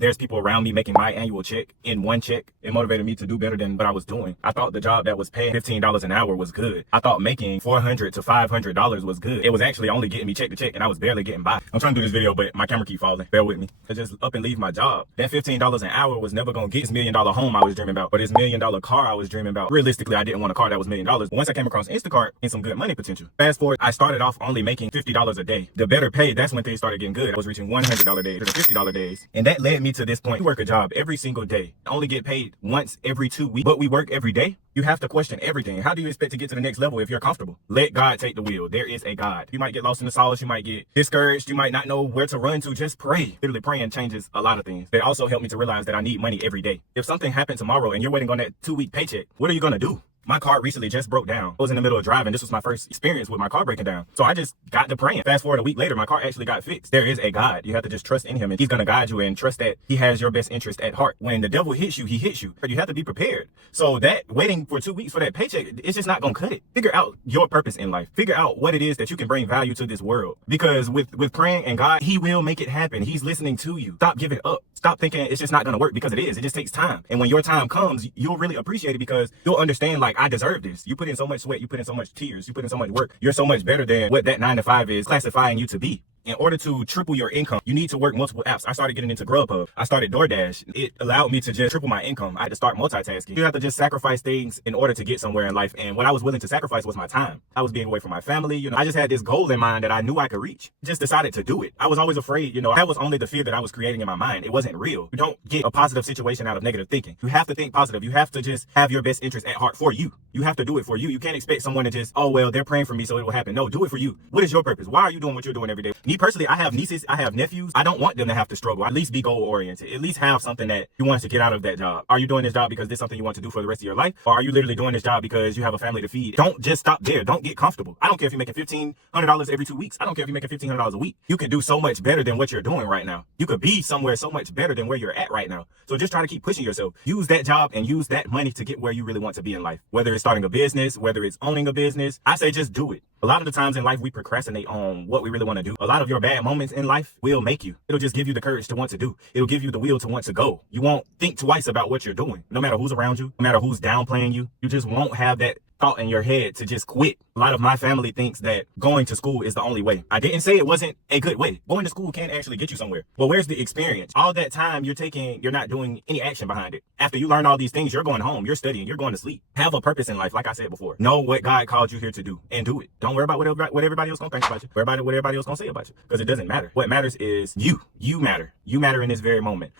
there's people around me making my annual check in one check. It motivated me to do better than what I was doing. I thought the job that was paying $15 an hour was good. I thought making $400 to $500 was good. It was actually only getting me check to check, and I was barely getting by. I'm trying to do this video, but my camera keep falling. Bear with me. I just up and leave my job. That $15 an hour was never gonna get this $1 million home I was dreaming about, or this $1 million car I was dreaming about. Realistically, I didn't want a car that was $1 million. But once I came across Instacart and some good money potential, fast forward, I started off only making $50 a day. The better pay, that's when things started getting good. I was reaching $100 days, $50 days, and that led me to this point. You work a job every single day, only get paid once every 2 weeks, but we work every day. You have to question everything. How do you expect to get to the next level if you're comfortable? Let God take the wheel. There is a God. You might get lost in the sauce. You might get discouraged. You might not know where to run to. Just pray. Literally praying changes a lot of things. They also helped me to realize that I need money every day. If something happened tomorrow and you're waiting on that 2-week paycheck, what are you going to do? My car recently just broke down. I was in the middle of driving. This was my first experience with my car breaking down. So I just got to praying. Fast forward a week later, my car actually got fixed. There is a God. You have to just trust in him, and he's going to guide you and trust that he has your best interest at heart. When the devil hits you, he hits you. But you have to be prepared. So that waiting for 2 weeks for that paycheck, it's just not going to cut it. Figure out your purpose in life. Figure out what it is that you can bring value to this world. Because with praying and God, he will make it happen. He's listening to you. Stop giving up. Stop thinking it's just not going to work, because it is. It just takes time. And when your time comes, you'll really appreciate it, because you'll understand, like, I deserve this. You put in so much sweat. You put in so much tears. You put in so much work. You're so much better than what that 9 to 5 is classifying you to be. In order to triple your income, you need to work multiple apps. I started getting into Grubhub. I started DoorDash. It allowed me to just triple my income. I had to start multitasking. You have to just sacrifice things in order to get somewhere in life. And what I was willing to sacrifice was my time. I was being away from my family. I just had this goal in mind that I knew I could reach. Just decided to do it. I was always afraid. That was only the fear that I was creating in my mind. It wasn't real. You don't get a positive situation out of negative thinking. You have to think positive. You have to just have your best interest at heart for you. You have to do it for you. You can't expect someone to just, oh, well, they're praying for me, so it will happen. No, do it for you. What is your purpose? Why are you doing what you're doing every day? Me personally, I have nieces, I have nephews. I don't want them to have to struggle. At least be goal oriented. At least have something that you want to get out of that job. Are you doing this job because this is something you want to do for the rest of your life? Or are you literally doing this job because you have a family to feed? Don't just stop there. Don't get comfortable. I don't care if you're making $1,500 every 2 weeks. I don't care if you're making $1,500 a week. You can do so much better than what you're doing right now. You could be somewhere so much better than where you're at right now. So just try to keep pushing yourself. Use that job and use that money to get where you really want to be in life. Whether it's starting a business, whether it's owning a business, I say just do it. A lot of the times in life, we procrastinate on what we really want to do. A lot of your bad moments in life will make you. It'll just give you the courage to want to do. It'll give you the will to want to go. You won't think twice about what you're doing. No matter who's around you, no matter who's downplaying you, you just won't have that thought in your head to just quit. A lot of my family thinks that going to school is the only way. I didn't say it wasn't a good way. Going to school can actually get you somewhere. But where's the experience? All that time you're taking, you're not doing any action behind it. After you learn all these things, you're going home, you're studying, you're going to sleep. Have a purpose in life, like I said before. Know what God called you here to do and do it. Don't worry about what everybody else gonna think about you. Worry about what everybody else gonna say about you, because it doesn't matter. What matters is you. You matter. You matter in this very moment.